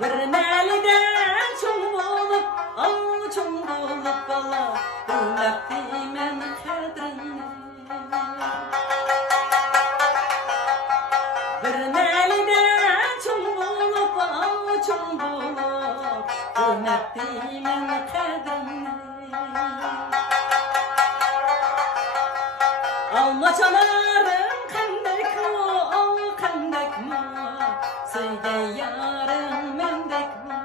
Bir məlide çoğ bolup, çoğ bolup bala, bilməkdi mən qədrini. Bir məlide çoğ bolup, bilməkdi mən qədrini. Alma çanarım kandek mi, söyle yarım mendek mi?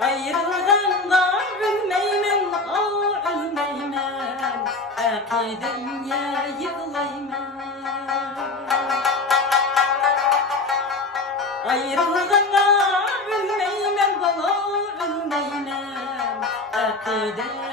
Ayrılğanda ölmeymen, ölmeymen, akidimye yığılaymen. Ayrılğanda ölmeymen, ölmeymen, akidimye